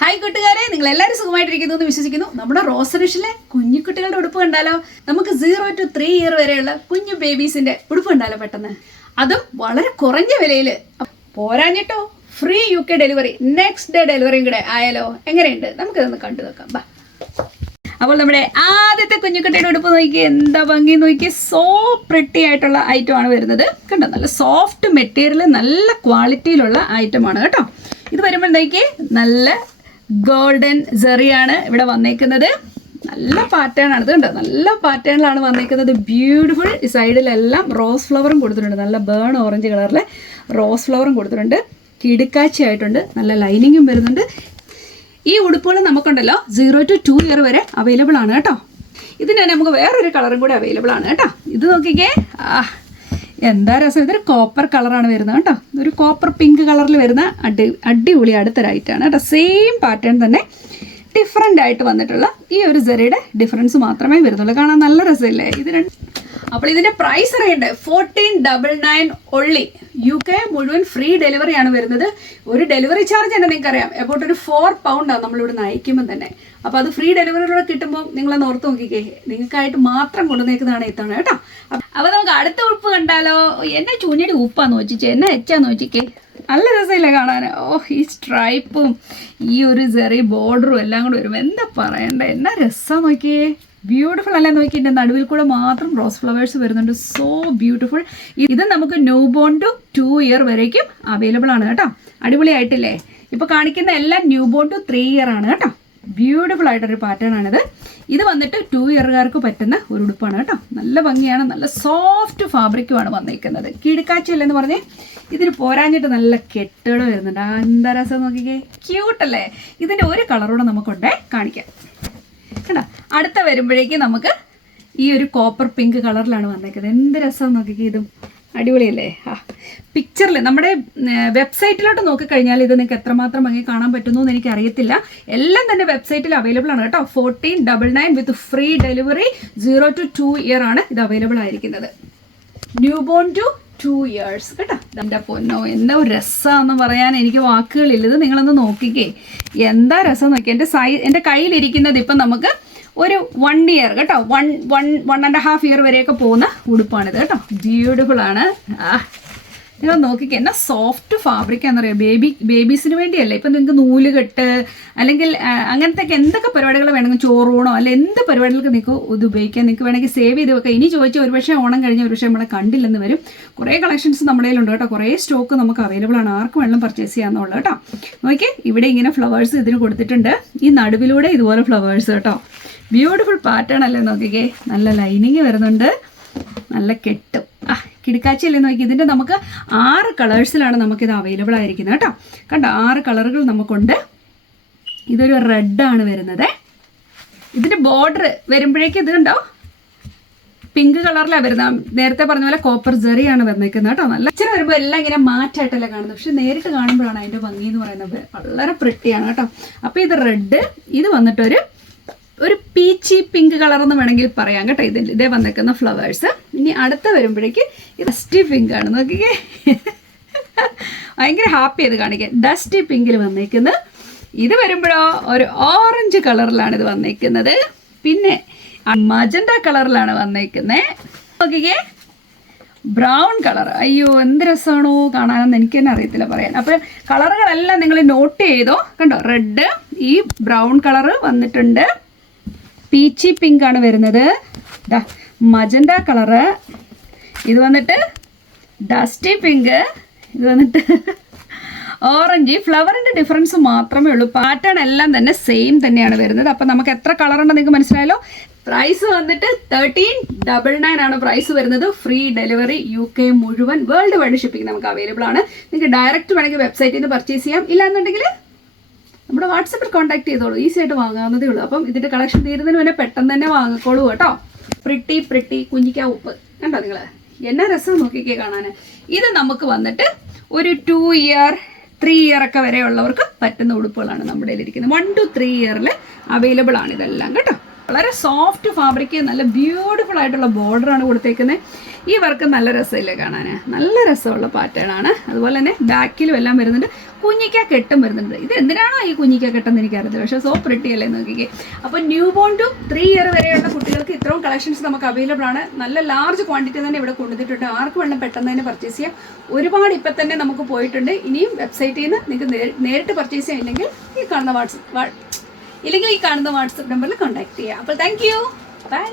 Hi കൂട്ടുകാരെ. നിങ്ങൾ എല്ലാവരും സുഖമായിട്ടിരിക്കുന്നു എന്ന് വിശ്വസിക്കുന്നു. നമ്മുടെ റോസറിഷിലെ കുഞ്ഞുകുട്ടികളുടെ ഉടുപ്പ് കണ്ടാലോ? നമുക്ക് സീറോ ടു ത്രീ ഇയർ വരെയുള്ള കുഞ്ഞു ബേബീസിന്റെ ഉടുപ്പ് കണ്ടാലോ പെട്ടെന്ന്? അതും വളരെ കുറഞ്ഞ വിലയിൽ പോരാഞ്ഞിട്ടോ? Free U K delivery next day ഡെലിവറിയും കൂടെ ആയാലോ? എങ്ങനെയുണ്ട്? നമുക്കിതൊന്ന് കണ്ടു നോക്കാം. ബാ. അപ്പോൾ നമ്മുടെ ആദ്യത്തെ കുഞ്ഞുകുട്ടിയുടെ ഉടുപ്പ് നോക്കി എന്താ ഭംഗി നോക്കി സോ പ്രിട്ടി ആയിട്ടുള്ള ഐറ്റം ആണ് വരുന്നത്. കണ്ടോ? നല്ല സോഫ്റ്റ് മെറ്റീരിയൽ നല്ല ക്വാളിറ്റിയിലുള്ള ഐറ്റം ആണ് കേട്ടോ. ഇത് വരുമ്പോൾ വരുമ്പോഴത്തേക്ക് നല്ല ഗോൾഡൻ ജെറിയാണ് ഇവിടെ വന്നേക്കുന്നത്. നല്ല പാറ്റേൺ ആണ്. ഇത് കണ്ടോ നല്ല പാറ്റേണിലാണ് വന്നേക്കുന്നത്. ബ്യൂട്ടിഫുൾ സൈഡിലെല്ലാം റോസ് ഫ്ലവറും കൊടുത്തിട്ടുണ്ട്. നല്ല ബേൺ ഓറഞ്ച് കളറിലെ റോസ് ഫ്ലവറും കൊടുത്തിട്ടുണ്ട്. കിടുക്കാച്ചയായിട്ടുണ്ട്. നല്ല ലൈനിങ്ങും വരുന്നുണ്ട്. ഈ ഉടുപ്പുകൾ നമുക്കുണ്ടല്ലോ സീറോ ടു ടു ഇയർ വരെ അവൈലബിൾ ആണ് കേട്ടോ. ഇതിന് തന്നെ നമുക്ക് വേറൊരു കളറും കൂടി അവൈലബിൾ ആണ് കേട്ടോ. ഇത് നോക്കിക്കേ. ആ എന്താ രസം? ഇതൊരു കോപ്പർ കളറാണ് വരുന്നത് കേട്ടോ. ഒരു കോപ്പർ പിങ്ക് കളറിൽ വരുന്ന അടി അടിപൊളി അടുത്തൊരായിട്ടാണ് കേട്ടോ. സെയിം പാറ്റേൺ തന്നെ ഡിഫറെന്റ് ആയിട്ട് വന്നിട്ടുള്ള ഈ ഒരു സെറിയുടെ ഡിഫറൻസ് മാത്രമേ വരുന്നുള്ളൂ. കാണാൻ നല്ല രസമില്ലേ? ഇത് രണ്ട് അപ്പോൾ ഇതിന്റെ പ്രൈസ് അറിയണ്ടേ? ഫോർട്ടീൻ ഡബിൾ നയൻ ഒള്ളി. യു കെ മുഴുവൻ ഫ്രീ ഡെലിവറിയാണ് വരുന്നത്. ഒരു ഡെലിവറി ചാർജ് തന്നെ നിങ്ങൾക്ക് അറിയാം എബൌട്ട് ഒരു ഫോർ പൗണ്ടാണ് ഇവിടെ നിന്ന് തന്നെ. അപ്പോൾ അത് ഫ്രീ ഡെലിവറിയിലൂടെ കിട്ടുമ്പോൾ നിങ്ങളൊന്ന് ഓർത്ത് നോക്കിക്കേ. നിങ്ങൾക്കായിട്ട് മാത്രം കൊണ്ടുവന്നേക്കുന്നതാണ് ഇത്തവണ കേട്ടോ. അപ്പോൾ നമുക്ക് അടുത്ത ഉപ്പ് കണ്ടാലോ? എന്നെ ചൂഞ്ഞടി ഉപ്പാന്ന് വെച്ചിച്ചേ എന്നെ എച്ചാന്ന് വെച്ചിക്കേ. നല്ല രസമില്ല കാണാൻ ഓ ഈ സ്ട്രൈപ്പും ഈ ഒരു ചെറിയ ബോർഡറും എല്ലാം കൂടെ വരുമ്പോൾ എന്താ പറയണ്ട? എന്നാ രസം നോക്കിയേ. ബ്യൂട്ടിഫുൾ അല്ലേ നോക്കി എന്റെ നടുവിൽ കൂടെ മാത്രം റോസ് ഫ്ലവേഴ്സ് വരുന്നുണ്ട്. സോ ബ്യൂട്ടിഫുൾ ഇത് നമുക്ക് new born to two year വരേക്കും അവൈലബിൾ ആണ് കേട്ടോ. അടിപൊളിയായിട്ടില്ലേ? ഇപ്പോൾ കാണിക്കുന്ന എല്ലാം new born to three year ആണ് കേട്ടോ. ബ്യൂട്ടിഫുൾ ആയിട്ടൊരു പാറ്റേൺ ആണിത്. ഇത് വന്നിട്ട് ടു ഇയറുകാർക്ക് പറ്റുന്ന ഒരു ഉടുപ്പാണ് കേട്ടോ. നല്ല ഭംഗിയാണ്. നല്ല സോഫ്റ്റ് ഫാബ്രിക്കുമാണ് വന്നിരിക്കുന്നത് കിടുക്കാച്ചല്ലെന്ന് പറഞ്ഞേ? ഇതിന് പോരാഞ്ഞിട്ട് നല്ല കെട്ടുകൾ വരുന്നുണ്ട്. എന്താ രസം നോക്കിക്കേ? ക്യൂട്ടല്ലേ ഇതിന്റെ ഒരു കളറോടെ നമുക്കുണ്ടേ. കാണിക്കാം. കണ്ടോ അടുത്ത വരുമ്പോഴേക്കും നമുക്ക് ഈ ഒരു കോപ്പർ പിങ്ക് കളറിലാണ് വന്നേക്കുന്നത്. എന്ത് രസം നോക്കിക്കേ ഇതും. അടിപൊളിയല്ലേ? ആ പിക്ചറിൽ നമ്മുടെ വെബ്സൈറ്റിലോട്ട് നോക്കിക്കഴിഞ്ഞാൽ ഇത് നിങ്ങൾക്ക് എത്രമാത്രം ഭംഗി കാണാൻ പറ്റുന്നു എന്ന് എനിക്ക് അറിയത്തില്ല എല്ലാം തന്നെ വെബ്സൈറ്റിൽ അവൈലബിൾ ആണ് കേട്ടോ. Fourteen double nine with free delivery zero to two year ആണ് ഇത് അവൈലബിൾ ആയിരിക്കുന്നത്. New born to two years കേട്ടോ എന്റെ പൊന്നോ എന്താ ഒരു രസമാണെന്ന് പറയാൻ എനിക്ക് വാക്കുകളില്ല. ഇത് നിങ്ങളൊന്ന് നോക്കിക്കേ. എന്താ രസം നോക്കി എന്റെ സൈ എന്റെ കയ്യിലിരിക്കുന്നത് ഇപ്പം നമുക്ക് ഒരു വൺ ഇയർ കേട്ടോ. One one one and half year വരെയൊക്കെ പോകുന്ന ഉടുപ്പാണിത് കേട്ടോ. ബ്യൂട്ടിഫുൾ ആണ്. ആ നിങ്ങൾ നോക്കിക്കേ എന്നാ സോഫ്റ്റ് ഫാബ്രിക് എന്നറിയാം ബേബി ബേബീസിന് വേണ്ടിയല്ലേ? ഇപ്പം നിങ്ങൾക്ക് നൂൽ കെട്ട് അല്ലെങ്കിൽ അങ്ങനത്തെ എന്തൊക്കെ പരിപാടികൾ വേണമെങ്കിൽ ചോറൂണോ അല്ലെ എന്ത് പരിപാടികൾക്ക് നിങ്ങൾക്ക് ഇത് ഉപയോഗിക്കാം നിങ്ങൾക്ക് വേണമെങ്കിൽ സേവ് ചെയ്ത് വെക്കാം. ഇനി ചോദിച്ചാൽ ഒരുപക്ഷെ ഓണം കഴിഞ്ഞ ഒരുപക്ഷെ നമ്മളെ കണ്ടില്ലെന്ന് വരും. കുറേ കളക്ഷൻസ് നമ്മുടെ കയ്യിലുണ്ട് കേട്ടോ. കുറേ സ്റ്റോക്ക് നമുക്ക് അവൈലബിൾ ആണ്. ആർക്ക് വേണം പർച്ചേസ് ചെയ്യാമെന്നുള്ളത് കേട്ടോ. നോക്കിയേ ഇവിടെ ഇങ്ങനെ ഫ്ലവേഴ്സ് ഇതിന് കൊടുത്തിട്ടുണ്ട്. ഈ നടുവിലൂടെ ഇതുപോലെ ഫ്ലവേഴ്സ് കേട്ടോ. ബ്യൂട്ടിഫുൾ പാറ്റേൺ അല്ലേ നോക്കിക്കേ? നല്ല ലൈനിങ് വരുന്നുണ്ട്. നല്ല കെട്ടും. ആ കിടക്കാച്ചിയല്ലേ നോക്കി. ഇതിന്റെ നമുക്ക് ആറ് കളേഴ്സിലാണ് നമുക്കിത് അവൈലബിൾ ആയിരിക്കുന്നത് കേട്ടോ. കണ്ടോ? ആറ് കളറുകൾ നമുക്കുണ്ട്. ഇതൊരു റെഡാണ് വരുന്നത്. ഇതിന്റെ ബോർഡർ വരുമ്പോഴേക്കും ഇത് കണ്ടോ? പിങ്ക് കളറിലാണ് വരുന്നത്. നേരത്തെ പറഞ്ഞ പോലെ കോപ്പർ ജെറിയാണ് വന്നിരിക്കുന്നത് കേട്ടോ. നല്ല ഇച്ചിരി വരുമ്പോൾ എല്ലാം ഇങ്ങനെ മാറ്റായിട്ടല്ലേ കാണുന്നത്. പക്ഷെ നേരിട്ട് കാണുമ്പോഴാണ് അതിന്റെ ഭംഗി എന്ന് പറയുന്നത് വളരെ പ്രിട്ടിയാണ് കേട്ടോ. അപ്പോൾ ഇത് റെഡ് ഇത് വന്നിട്ടൊരു ഒരു പീച്ചി പിങ്ക് കളർ എന്ന് വേണമെങ്കിൽ പറയാം കേട്ടോ. ഇതിൽ ഇതേ വന്നേക്കുന്ന ഫ്ലവേഴ്സ് ഇനി അടുത്ത വരുമ്പോഴേക്ക് ഡസ്റ്റി പിങ്ക് ആണ്. നോക്കിക്കേ. ഭയങ്കര ഹാപ്പി ആയത് കാണിക്കാൻ. ഡസ്റ്റി പിങ്കിൽ വന്നേക്കുന്നത് ഇത് വരുമ്പോഴോ ഒരു ഓറഞ്ച് കളറിലാണ് ഇത് വന്നേക്കുന്നത് പിന്നെ മജന്ത കളറിലാണ് വന്നേക്കുന്നത് നോക്കിക്കേ. ബ്രൗൺ കളർ അയ്യോ എന്ത് രസമാണോ കാണാനെന്ന് എനിക്ക് തന്നെ അറിയത്തില്ല പറയാൻ. അപ്പോൾ കളറുകളെല്ലാം നിങ്ങൾ നോട്ട് ചെയ്തോ. കണ്ടോ? റെഡ് ഈ ബ്രൗൺ കളർ വന്നിട്ടുണ്ട്. പീച്ചി പിങ്ക് ആണ് വരുന്നത്. ദാ മജന്ത കളറ് ഇത് വന്നിട്ട് ഡസ്റ്റി പിങ്ക് ഇത് വന്നിട്ട് ഓറഞ്ച് ഫ്ലവറിന്റെ ഡിഫറൻസ് മാത്രമേ ഉള്ളൂ. പാറ്റേൺ എല്ലാം തന്നെ സെയിം തന്നെയാണ് വരുന്നത്. അപ്പം നമുക്ക് എത്ര കളർ ഉണ്ടെന്ന് നിങ്ങൾക്ക് മനസ്സിലായല്ലോ? പ്രൈസ് വന്നിട്ട് തേർട്ടീൻ ഡബിൾ നയൻ ആണ് പ്രൈസ് വരുന്നത്. ഫ്രീ ഡെലിവറി യു കെ മുഴുവൻ വേൾഡ് വൈഡ് ഷിപ്പിംഗ് നമുക്ക് അവൈലബിൾ ആണ്. നിങ്ങൾക്ക് ഡയറക്റ്റ് വേണമെങ്കിൽ വെബ്സൈറ്റിൽ നിന്ന് പർച്ചേസ് ചെയ്യാം. ഇല്ലാന്നുണ്ടെങ്കിൽ നമ്മുടെ വാട്സപ്പിൽ കോൺടാക്ട് ചെയ്തോളൂ. ഈസി ആയിട്ട് വാങ്ങാവുന്നതേ ഉള്ളൂ. അപ്പം ഇതിന്റെ കളക്ഷൻ തീരുന്നതിന് മുന്നേ പെട്ടെന്ന് തന്നെ വാങ്ങിക്കോളൂ കേട്ടോ. പ്രിട്ടി പ്രിട്ടി കുഞ്ഞിക്ക ഉപ്പ്. കണ്ടോ നിങ്ങൾ എന്നാ രസം നോക്കിക്കേ കാണാൻ ഇത് നമുക്ക് വന്നിട്ട് ഒരു ടു ഇയർ ത്രീ ഇയർ ഒക്കെ വരെ ഉള്ളവർക്ക് പറ്റുന്ന ഉടുപ്പുകളാണ് നമ്മുടെ ഇരിക്കുന്നത് വൺ ടു ത്രീ ഇയറിൽ അവൈലബിൾ ആണ് ഇതെല്ലാം കേട്ടോ. വളരെ സോഫ്റ്റ് ഫാബ്രിക് നല്ല ബ്യൂട്ടിഫുൾ ആയിട്ടുള്ള ബോർഡറാണ് കൊടുത്തേക്കുന്നത് ഈ വർക്ക് നല്ല രസമില്ലേ കാണാൻ നല്ല രസമുള്ള പാറ്റേൺ ആണ്. അതുപോലെ തന്നെ ബാക്കിലും എല്ലാം വരുന്നുണ്ട്. കുഞ്ഞിക്ക കെട്ടും വരുന്നുണ്ട്. ഇത് എന്തിനാണോ ഈ കുഞ്ഞിക്ക കെട്ടെന്ന് എനിക്കറിയില്ല പക്ഷേ സോ പ്രിട്ടി അല്ലേ നോക്കിക്കേ. അപ്പോൾ new born to three year വരെയുള്ള കുട്ടികൾക്ക് ഇത്രയും കളക്ഷൻസ് നമുക്ക് അവൈലബിൾ ആണ്. നല്ല ലാർജ് ക്വാണ്ടിറ്റി തന്നെ ഇവിടെ കൊണ്ടുവന്നിട്ടുണ്ട്. ആർക്ക് വേണം പെട്ടെന്ന് തന്നെ പർച്ചേസ് ചെയ്യാം. ഒരുപാട് ഇപ്പം തന്നെ നമുക്ക് പോയിട്ടുണ്ട്. ഇനിയും വെബ്സൈറ്റിൽ നിന്ന് നിങ്ങൾക്ക് നേരി- നേരിട്ട് പർച്ചേസ് ചെയ്യുന്നെങ്കിൽ ഈ കാണുന്ന വാട്സപ്പ് ഇല്ലെങ്കിൽ ഈ കാണുന്ന വാട്സപ്പ് നമ്പറിൽ കോൺടാക്ട് ചെയ്യാം. അപ്പോൾ താങ്ക് യു ബൈ